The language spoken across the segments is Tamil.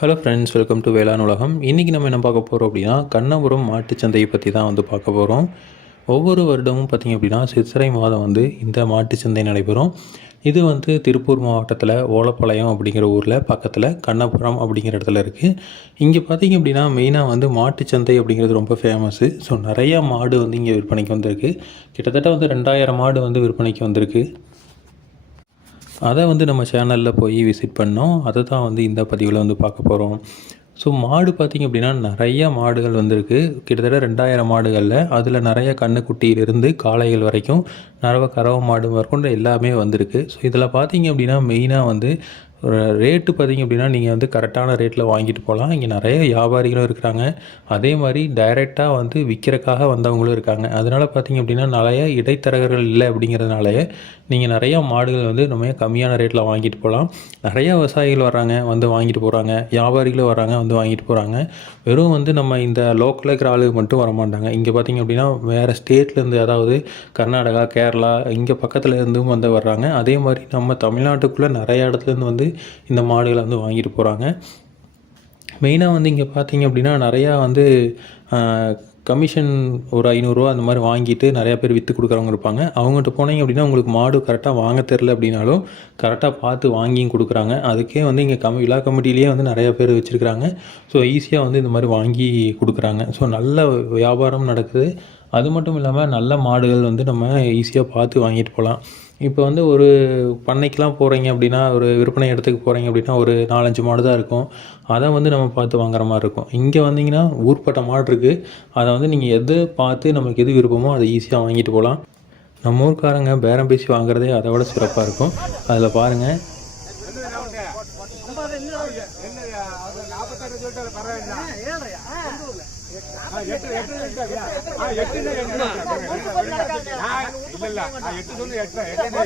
ஹலோ ஃப்ரெண்ட்ஸ் வெல்கம் டு வேளாண் உலகம் இன்றைக்கி நம்ம என்ன பார்க்க போகிறோம் அப்படின்னா கண்ணபுரம் மாட்டுச்சந்தையை பற்றி தான் வந்து பார்க்க போகிறோம் ஒவ்வொரு வருடமும் பார்த்திங்க அப்படின்னா சித்திரை மாதம் வந்து இந்த மாட்டுச் சந்தை நடைபெறும். இது வந்து திருப்பூர் மாவட்டத்தில் ஓலப்பாளையம் அப்படிங்கிற ஊரில் பக்கத்தில் கண்ணபுரம் அப்படிங்கிற இடத்துல இருக்குது இங்கே பார்த்திங்க அப்படின்னா மெயினாக வந்து மாட்டுச்சந்தை அப்படிங்கிறது ரொம்ப ஃபேமஸ்ஸு ஸோ நிறையா மாடு வந்து இங்கே விற்பனைக்கு வந்திருக்கு. கிட்டத்தட்ட வந்து ரெண்டாயிரம் மாடு வந்து விற்பனைக்கு வந்திருக்கு. அதை வந்து நம்ம சேனலில் போய் விசிட் பண்ணோம். அதை தான் வந்து இந்த பதிவில் வந்து பார்க்க போகிறோம் ஸோ மாடு பார்த்திங்க அப்படின்னா நிறைய மாடுகள் வந்திருக்கு. கிட்டத்தட்ட ரெண்டாயிரம் மாடுகளில் அதில் நிறைய கண்ணுக்குட்டியிலிருந்து காளைகள் வரைக்கும் நரவ கறவை மாடு வரைக்கும் எல்லாமே வந்திருக்கு. ஸோ இதில் பார்த்தீங்க அப்படின்னா மெயினாக வந்து ரேட்டு பார்த்தீங்க அப்படின்னா நீங்கள் வந்து கரெக்டான ரேட்டில் வாங்கிட்டு போகலாம் இங்கே நிறைய வியாபாரிகளும் இருக்கிறாங்க. அதே மாதிரி டைரெக்டாக வந்து விற்கிறக்காக வந்தவங்களும் இருக்காங்க. அதனால் பார்த்தீங்க அப்படின்னா நிறைய இடைத்தரகர்கள் இல்லை அப்படிங்கிறதுனாலயே நீங்கள் நிறையா மாடுகள் வந்து நம்ம கம்மியான ரேட்டில் வாங்கிட்டு போகலாம் நிறையா விவசாயிகள் வராங்க வந்து வாங்கிட்டு போகிறாங்க வியாபாரிகளும் வராங்க வந்து வாங்கிட்டு போகிறாங்க வெறும் வந்து நம்ம இந்த லோக்கலில் இருக்கிற ஆளுக்கு மட்டும் வர மாட்டாங்க இங்கே பார்த்தீங்க அப்படின்னா வேறு ஸ்டேட்லேருந்து அதாவது கர்நாடகா கேரளா இங்கே பக்கத்தில் இருந்தும் வந்து வர்றாங்க. அதே மாதிரி நம்ம தமிழ்நாட்டுக்குள்ளே நிறைய இடத்துலேருந்து வந்து இந்த மாடுகளை வந்து வாங்கிட்டு போகிறாங்க மெயினாக வந்து இங்கே பார்த்தீங்க அப்படின்னா நிறையா வந்து கமிஷன் ஒரு ஐநூறுரூவா அந்த மாதிரி வாங்கிட்டு நிறையா பேர் விற்று கொடுக்குறவங்க இருப்பாங்க. அவங்ககிட்ட போனீங்க அப்படின்னா உங்களுக்கு மாடு கரெக்டாக வாங்க தெரில அப்படின்னாலும் கரெக்டாக பார்த்து வாங்கியும் கொடுக்குறாங்க. அதுக்கே வந்து இங்கே கமி விழா கமிட்டிலேயே வந்து நிறையா பேர் வச்சுருக்கிறாங்க. ஸோ ஈஸியாக வந்து இந்த மாதிரி வாங்கி கொடுக்குறாங்க. ஸோ நல்ல வியாபாரம் நடக்குது. அது மட்டும் இல்லாமல் நல்ல மாடுகள் வந்து நம்ம ஈஸியாக பார்த்து வாங்கிட்டு போகலாம். இப்போ வந்து ஒரு பண்ணைக்கெலாம் போகிறீங்க அப்படின்னா ஒரு விற்பனை இடத்துக்கு போகிறீங்க அப்படின்னா ஒரு நாலஞ்சு மாடு தான் இருக்கும். அதை வந்து நம்ம பார்த்து வாங்குற மாதிரி இருக்கும். இங்கே வந்தீங்கன்னா ஊர்பட்ட மாடு இருக்குது அதை வந்து நீங்கள் எது பார்த்து நமக்கு எது விருப்பமோ அதை ஈஸியாக வாங்கிட்டு போகலாம். நம்ம ஊர்க்காரங்க பேரம் பேசி வாங்குறதே அதை விட சிறப்பாக இருக்கும். அதில் பாருங்கள் இல்ல எட்டு சொல்லு எட்டு எட்டு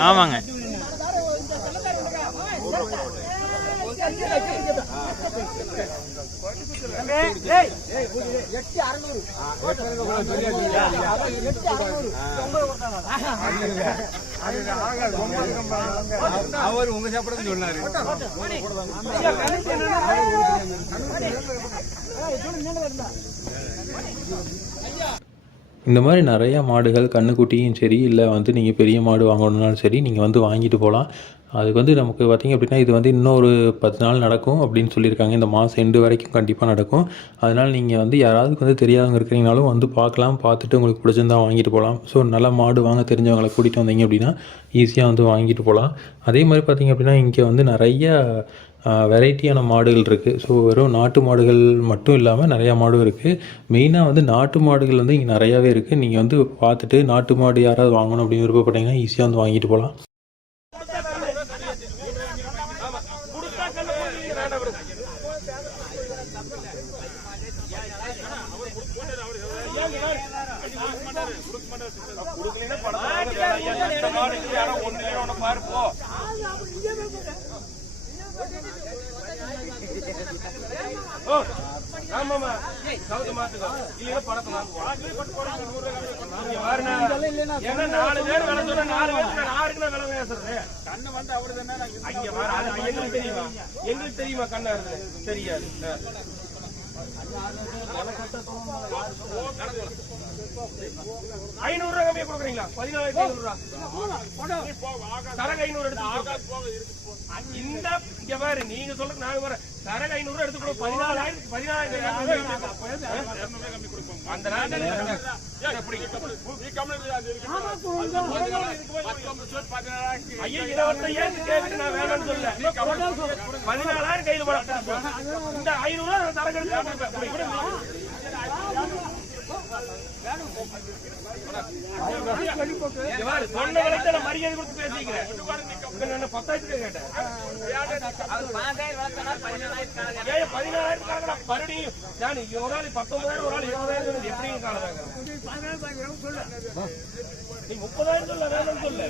ஆமா. ஐநூறு எட்டு எட்டு அவர் உங்க சாப்பிட சொன்னாரு இந்த மாதிரி நிறையா மாடுகள் கண்ணுக்குட்டியும் சரி இல்லை வந்து நீங்கள் பெரிய மாடு வாங்கணுன்னாலும் சரி நீங்கள் வந்து வாங்கிட்டு போகலாம் அதுக்கு வந்து நமக்கு பார்த்திங்க அப்படின்னா இது வந்து இன்னொரு பத்து நாள் நடக்கும் அப்படின்னு சொல்லியிருக்காங்க. இந்த மாதம் எண்டு வரைக்கும் கண்டிப்பாக நடக்கும். அதனால் நீங்கள் வந்து யாராவது வந்து தெரியாதவங்க இருக்கிறீங்கனாலும் வந்து பார்க்கலாம். பார்த்துட்டு உங்களுக்கு பிடிச்சிருந்தா வாங்கிட்டு போகலாம். ஸோ நல்ல மாடு வாங்க தெரிஞ்சவங்களை கூட்டிகிட்டு வந்தீங்க அப்படின்னா ஈஸியாக வந்து வாங்கிட்டு போகலாம். அதே மாதிரி பார்த்திங்க அப்படின்னா இங்கே வந்து நிறைய வெரைட்டியான மாடுகள் இருக்குது ஸோ வெறும் நாட்டு மாடுகள் மட்டும் இல்லாமல் நிறையா மாடும் இருக்குது மெயினாக வந்து நாட்டு மாடுகள் வந்து இங்கே நிறையாவே இருக்குது நீங்கள் வந்து பார்த்துட்டு நாட்டு மாடு யாராவது வாங்கணும் அப்படின்னு விருப்பப்பட்டீங்கன்னா ஈஸியாக வந்து வாங்கிட்டு போகலாம். ஆமாமா சவுத்து மாத்துக்கோ இல்லைன்னா படத்தை ஏன்னா நாலு பேர் வேலை சொன்னா நாலு பேர் யாருக்கு நான் வேலை பேசுறது. கண்ணு வந்து அவரு தானே அங்க வர அது எங்களுக்கு தெரியுமா? எங்களுக்கு தெரியுமா கண்ணா இருக்கு தெரியாது. ஐநூறு ரூபாய் கம்மியா கொடுக்குறீங்களா? பதினாலாயிரத்தி ஐநூறு ரூபாய் தரகு ஐநூறு எடுத்து இந்த இங்க பாரு நீங்க சொல்றது நாங்க வர தரகு ஐநூறு ரூபாய் எடுத்து கொடுப்போம் பதினாலாயிரம் பதினாலாயிரம். அந்த நாட்டில் ஐயா இதை ஒருத்தன் ஏன் கேட்டு நான் வேணும்னு சொல்ல பதினாலாயிரம் கையில் இந்த ஐநூறு ரூபாய் தரகு எடுத்து கொடுப்பேன் இங்க பாரு, சொன்ன விலைக்கு நான் மரியாதை கொடுத்து பேசிக்கிறேன் பத்தாயிரத்துக்கு கேட்டேன் ஏன் பதினாலாயிரம் நான் ஒரு பத்தொன்பதாயிரம் ஒரு இருபதாயிரம் எப்படி காலதாங்க நீ முப்பதாயிரம் சொல்ல வேணும்னு சொல்லு.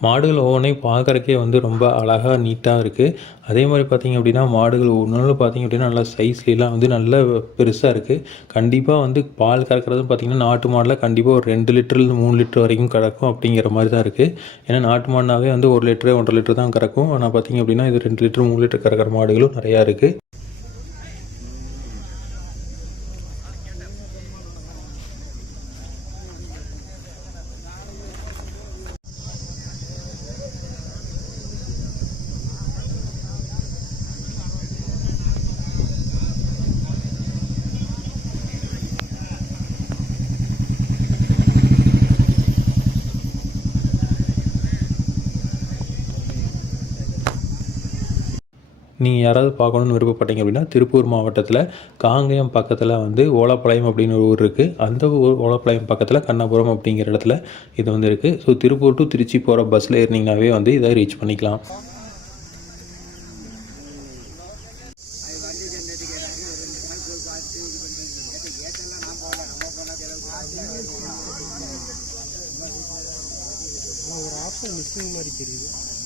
மாடுகள் ஒவ்வொன்றையும் பார்க்குறக்கே வந்து ரொம்ப அழகாக நீட்டாக இருக்குது அதே மாதிரி பார்த்திங்க அப்படின்னா மாடுகள் ஒன்று பார்த்திங்க அப்படின்னா நல்லா சைஸ்லாம் வந்து நல்ல பெருசாக இருக்குது கண்டிப்பாக வந்து பால் கறக்கிறது பார்த்திங்கன்னா நாட்டு மாடில் கண்டிப்பாக ஒரு ரெண்டு லிட்டர்லேருந்து மூணு லிட்டர் வரைக்கும் கறக்கும் அப்படிங்கிற மாதிரி தான் இருக்குது ஏன்னா நாட்டு மாடினாவே வந்து ஒரு லிட்டரு ஒன்றரை லிட்டர் தான் கறக்கும். ஆனால் பார்த்திங்க அப்படின்னா இது ரெண்டு லிட்டர் மூணு லிட்டர் கறக்கிற மாடுகளும் நிறையா இருக்குது நீங்கள் யாராவது பார்க்கணுன்னு விருப்பப்பட்டீங்க அப்படின்னா திருப்பூர் மாவட்டத்தில் காங்கேயம் பக்கத்தில் வந்து ஓலப்பாளையம் அப்படின்னு ஒரு ஊர் இருக்குது அந்த ஊர் ஓலப்பாளையம் பக்கத்தில் கண்ணபுரம் அப்படிங்கிற இடத்துல இது வந்து இருக்குது ஸோ திருப்பூர் டு திருச்சி போகிற பஸ்ஸில் ஏறினீங்கனாவே வந்து இதை ரீச் பண்ணிக்கலாம். ஆனா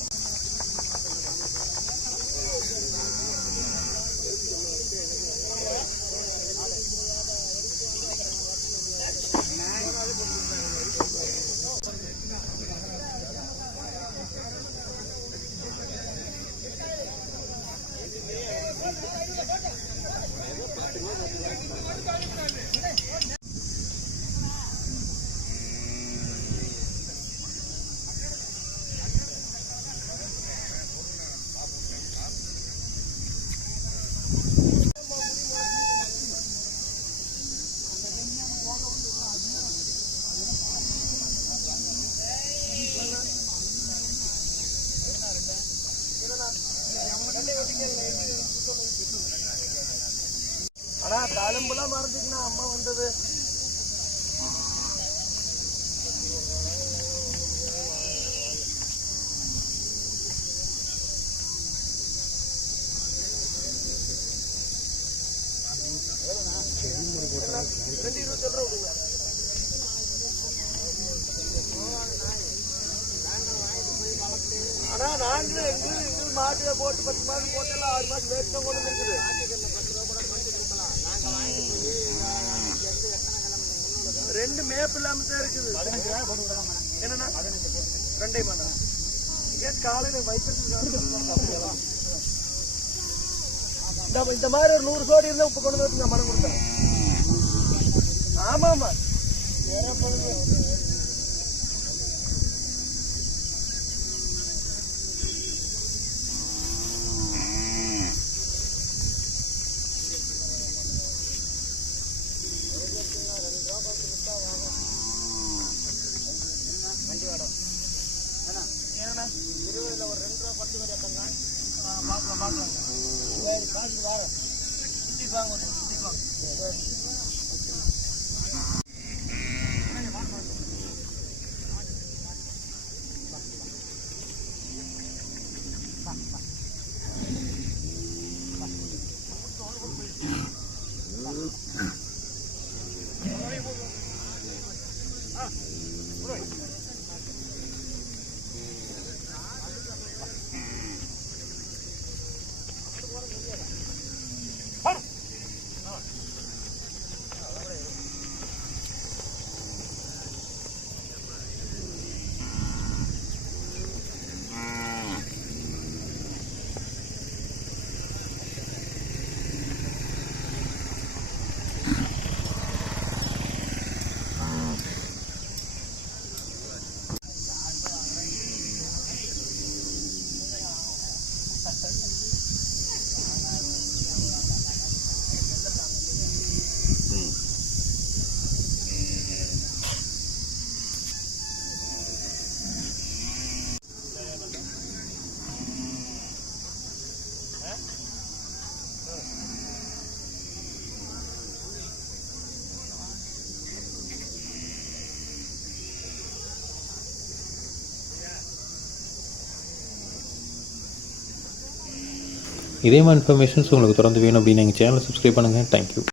ஆனா நாங்களும் எங்களுக்கு எங்களுக்கு மாட்டுல போட்டு பத்து மாடு போட்டெல்லாம் ஆறு மாசம் வேஸ்ட் தான் கொண்டு இருக்குது ரெண்டு மேப் இல்லாம தான் இருக்குது. என்னன்னா ரெண்டே மணி ஏன் காலையில வயிற்று இந்த மாதிரி ஒரு நூறு கோடி இருந்தால் இப்ப கொண்டு வந்து நான் மனம் கொடுத்தேன் ஆமா ஆமா இருபதுல ஒரு ரெண்டு ரூபா பத்து மாதிரி எடுத்தாங்க பார்க்கலாம் பார்க்கலாம் சரி காசு வாரம் சுற்றி வாங்க சுற்றி வாங்க சரி Yeah. இதே மாதிரி இன்ஃபர்மேஷன்ஸ் உங்களுக்கு தொடர்ந்து வேணும் அப்படின்னு எங்கள் சேனலை சப்ஸ்கிரைப் பண்ணுங்கள் தேங்க்யூ